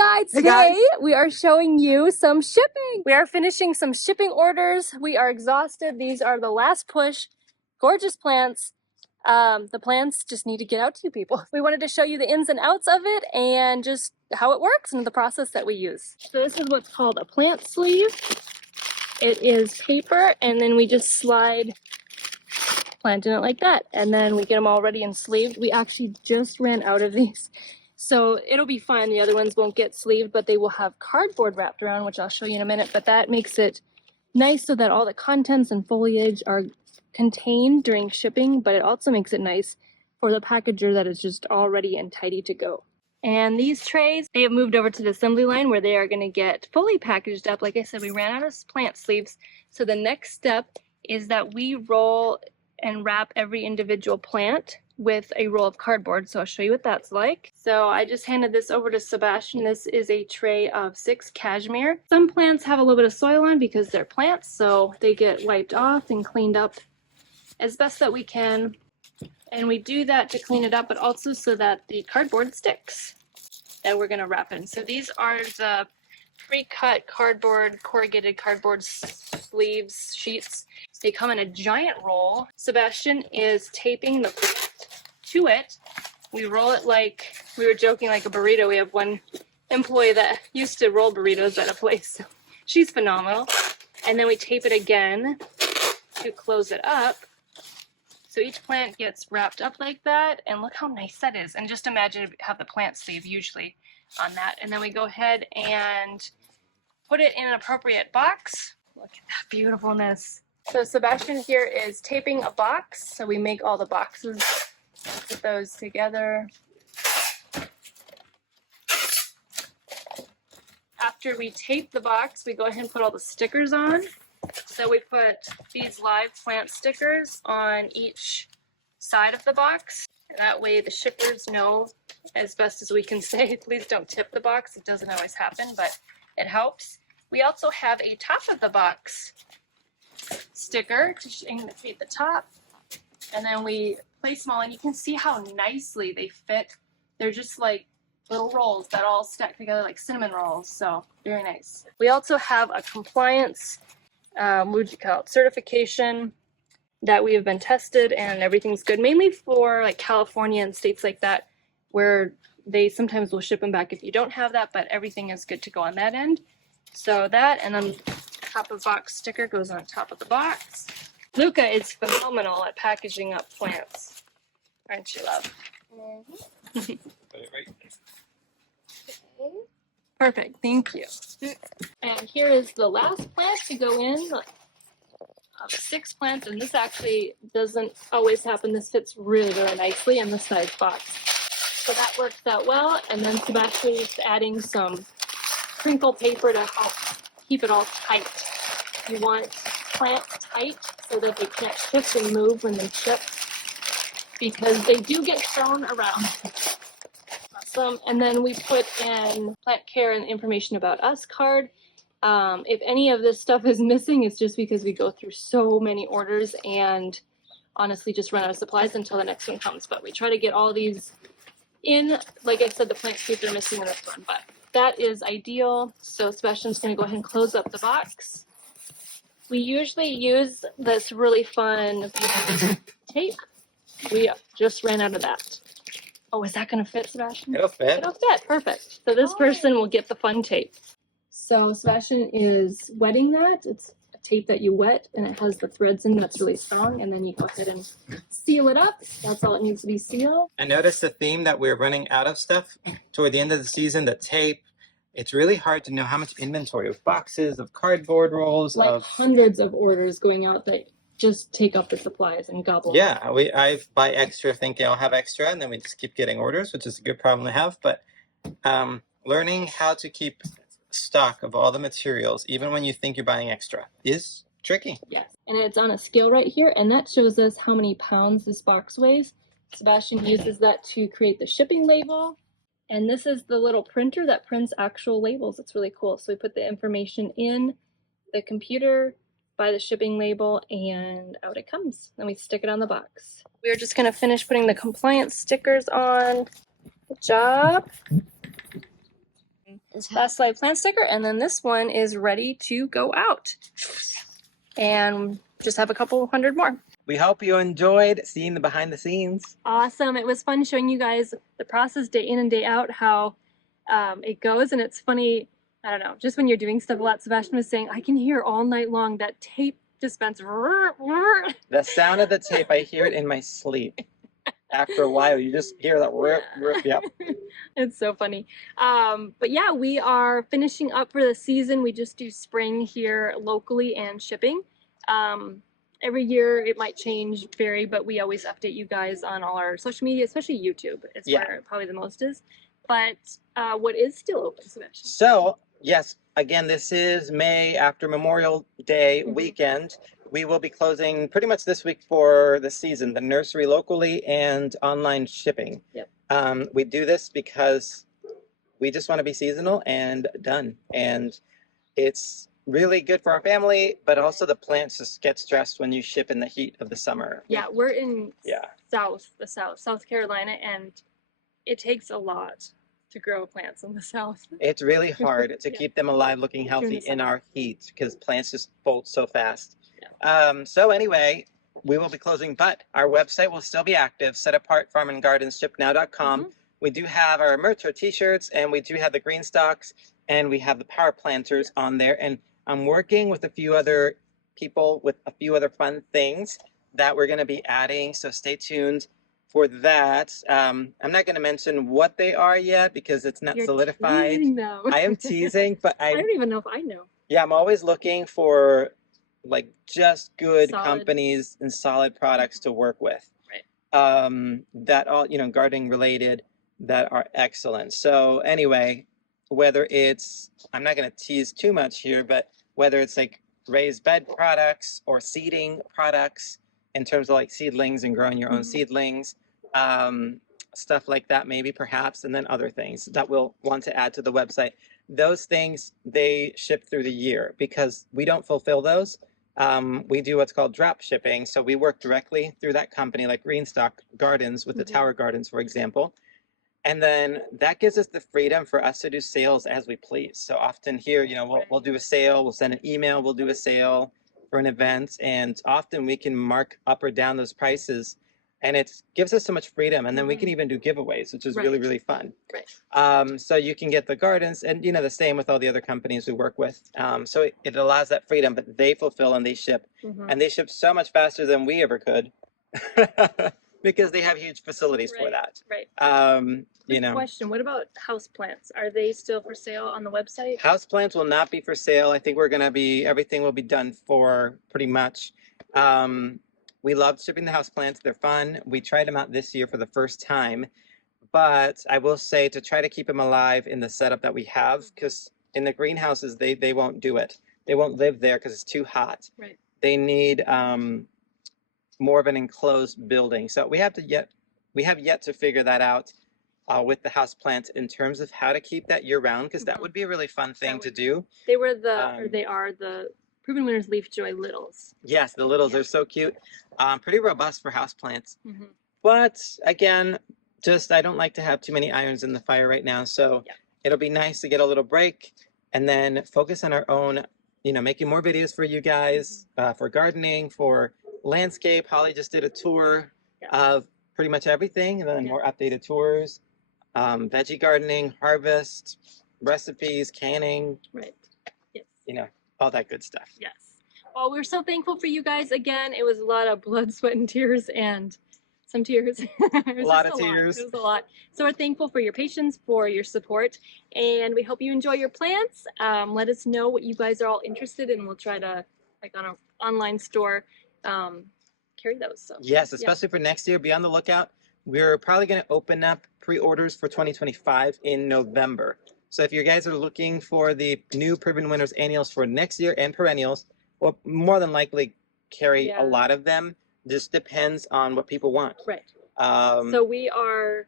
guys, today we are showing you some shipping. We are finishing some shipping orders. We are exhausted. These are the last push. Gorgeous plants. The plants just need to get out to you people. We wanted to show you the ins and outs of it and just how it works and the process that we use. So this is what's called a plant sleeve. It is paper and then we just slide plant in it like that. And then we get them all ready and sleeved. We actually just ran out of these. So it'll be fine. The other ones won't get sleeved, but they will have cardboard wrapped around, which I'll show you in a minute. But that makes it nice so that all the contents and foliage are contained during shipping, but it also makes it nice for the packager that is just all ready and tidy to go. And these trays, they have moved over to the assembly line where they are going to get fully packaged up. Like I said, we ran out of plant sleeves. So the next step is that we roll and wrap every individual plant with a roll of cardboard. So I'll show you what that's like. So I just handed this over to Sebastian. This is a tray of 6 cashmere. Some plants have a little bit of soil on because they're plants, so they get wiped off and cleaned up as best that we can. And we do that to clean it up, but also so that the cardboard sticks that we're gonna wrap in. So these are the pre-cut cardboard, corrugated cardboard sleeves, sheets. They come in a giant roll. Sebastian is taping the plant to it. We roll it like, we were joking, like a burrito. We have one employee that used to roll burritos at a place. She's phenomenal. And then we tape it again to close it up. So each plant gets wrapped up like that, and look how nice that is. And just imagine have the plant sleeve usually on that. And then we go ahead and put it in an appropriate box. Look at that beautifulness. So Sebastian here is taping a box. So we make all the boxes, put those together. After we tape the box, we go ahead and put all the stickers on. So we put these live plant stickers on each side of the box. And that way the shippers know, as best as we can say, please don't tip the box. It doesn't always happen, but it helps. We also have a top of the box sticker to indicate the top. And then we place them all, and you can see how nicely they fit. They're just like little rolls that all stack together like cinnamon rolls. So very nice. We also have a compliance certification that we have been tested and everything's good, mainly for like California and states like that where they sometimes will ship them back if you don't have that, but everything is good to go on that end. So that, and then top of box sticker goes on top of the box. Luca is phenomenal at packaging up plants, aren't you, love? Mm-hmm. Perfect, thank you. And here is the last plant to go in of 6 plants, and this actually doesn't always happen. This fits really, really nicely in this size box. So that works out well, and then Sebastian is adding some crinkle paper to help keep it all tight. You want plants tight so that they can't shift and move when they ship, because they do get thrown around. And then we put in plant care and information about us card. If any of this stuff is missing, it's just because we go through so many orders and honestly just run out of supplies until the next one comes. But we try to get all these in. Like I said, the plant sheets are missing in this one, but that is ideal. So Sebastian's going to go ahead and close up the box. We usually use this really fun tape. We just ran out of that. Oh, is that going to fit, Sebastian? It'll fit. It'll fit. Perfect. So this person will get the fun tape. So Sebastian is wetting that. It's a tape that you wet, and it has the threads in that's really strong, and then you go ahead and seal it up. That's all it needs to be sealed. I noticed the theme that we're running out of stuff toward the end of the season, the tape. It's really hard to know how much inventory of boxes, of cardboard rolls, like of hundreds of orders going out that just take up the supplies and gobble. Yeah, I buy extra thinking I'll have extra, and then we just keep getting orders, which is a good problem to have. But learning how to keep stock of all the materials, even when you think you're buying extra, is tricky. Yes, and it's on a scale right here, and that shows us how many pounds this box weighs. Sebastian uses that to create the shipping label. And this is the little printer that prints actual labels. It's really cool. So we put the information in the computer, buy the shipping label, and out it comes. Then we stick it on the box. We're just going to finish putting the compliance stickers on. Good job. Fast Life plant sticker, and then this one is ready to go out. And just have a couple hundred more. We hope you enjoyed seeing the behind the scenes. Awesome. It was fun showing you guys the process day in and day out, how it goes. And it's funny, I don't know, just when you're doing stuff a lot, Sebastian was saying, I can hear all night long that tape dispense. The sound of the tape, I hear it in my sleep. After a while, you just hear that rip, rip, yep. It's so funny. But yeah, we are finishing up for the season. We just do spring here locally and shipping. Every year it might change, vary, but we always update you guys on all our social media, especially YouTube. It's where probably the most is. But what is still open, Sebastian? So, yes, again, this is May after Memorial Day weekend. We will be closing pretty much this week for the season, the nursery locally and online shipping. Yep. We do this because we just want to be seasonal and done. And it's really good for our family, but also the plants just get stressed when you ship in the heat of the summer. Yeah, we're in South Carolina, and it takes a lot to grow plants in the South. It's really hard to keep them alive, looking healthy in our heat, because plants just fold so fast. Yeah. So anyway, we will be closing, but our website will still be active, setapartfarmandgardenshipnow.com. We do have our merch, our t-shirts, and we do have the green stocks, and we have the power planters on there. And I'm working with a few other people with a few other fun things that we're going to be adding, so stay tuned for that. I'm not going to mention what they are yet because it's not solidified. Teasing them. I am teasing, but I don't even know if I know. Yeah, I'm always looking for like just good companies and solid products to work with. Right. That all, you know, gardening related, that are excellent. So anyway, whether it's, I'm not going to tease too much here, but whether it's like raised bed products or seeding products in terms of like seedlings and growing your own seedlings, stuff like that, maybe perhaps, and then other things that we'll want to add to the website. Those things, they ship through the year because we don't fulfill those. We do what's called drop shipping. So we work directly through that company, like Greenstock Gardens with the Tower Gardens, for example. And then that gives us the freedom for us to do sales as we please. So often here, you know, we'll do a sale, we'll send an email, we'll do a sale for an event, and often we can mark up or down those prices, and it gives us so much freedom. And then we can even do giveaways, which is really, really fun. Right. So you can get the gardens, and you know, the same with all the other companies we work with. So it allows that freedom, but they fulfill and they ship, and they ship so much faster than we ever could. Because they have huge facilities for that. Right. You know. Question: what about houseplants? Are they still for sale on the website? Houseplants will not be for sale. I think we're gonna be, everything will be done for pretty much. We love shipping the houseplants. They're fun. We tried them out this year for the first time, but I will say to try to keep them alive in the setup that we have, because in the greenhouses they won't do it. They won't live there because it's too hot. Right. They need more of an enclosed building. So we have yet to figure that out with the houseplants in terms of how to keep that year round, because that would be a really fun thing to do. They were or they are the Proven Winners Leaf Joy Littles. Yes, the littles are so cute. Pretty robust for houseplants. But again, just I don't like to have too many irons in the fire right now. So it'll be nice to get a little break and then focus on our own, you know, making more videos for you guys, for gardening, for landscape. Holly just did a tour of pretty much everything, and then more updated tours, veggie gardening, harvest, recipes, canning, you know, all that good stuff. Yes. Well, we're so thankful for you guys again. It was a lot of blood, sweat, and tears, and some tears. A lot of tears. It was a lot. So we're thankful for your patience, for your support, and we hope you enjoy your plants. Let us know what you guys are all interested in. We'll try to, like on an online store, carry those. So yes, especially for next year, be on the lookout. We're probably going to open up pre-orders for 2025 in November. So if you guys are looking for the new Proven Winners annuals for next year and perennials, we'll more than likely carry a lot of them. Just depends on what people want. Right. So we are,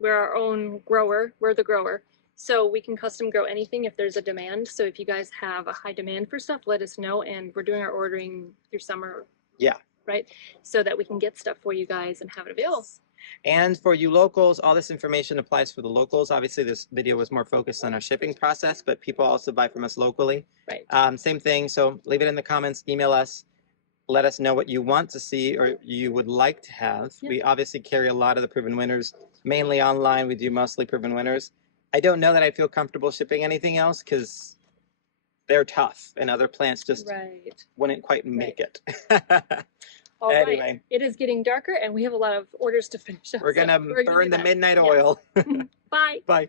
we're our own grower. We're the grower. So we can custom grow anything if there's a demand. So if you guys have a high demand for stuff, let us know. And we're doing our ordering through summer. Yeah. Right. So that we can get stuff for you guys and have it available. And for you locals, all this information applies for the locals. Obviously, this video was more focused on our shipping process, but people also buy from us locally. Right. Same thing. So leave it in the comments, email us, let us know what you want to see or you would like to have. Yeah. We obviously carry a lot of the proven winners, mainly online. We do mostly proven winners. I don't know that I feel comfortable shipping anything else because they're tough and other plants just wouldn't quite make it. All anyway, right. It is getting darker and we have a lot of orders to finish up. We're going to burn the midnight oil. Bye. Bye.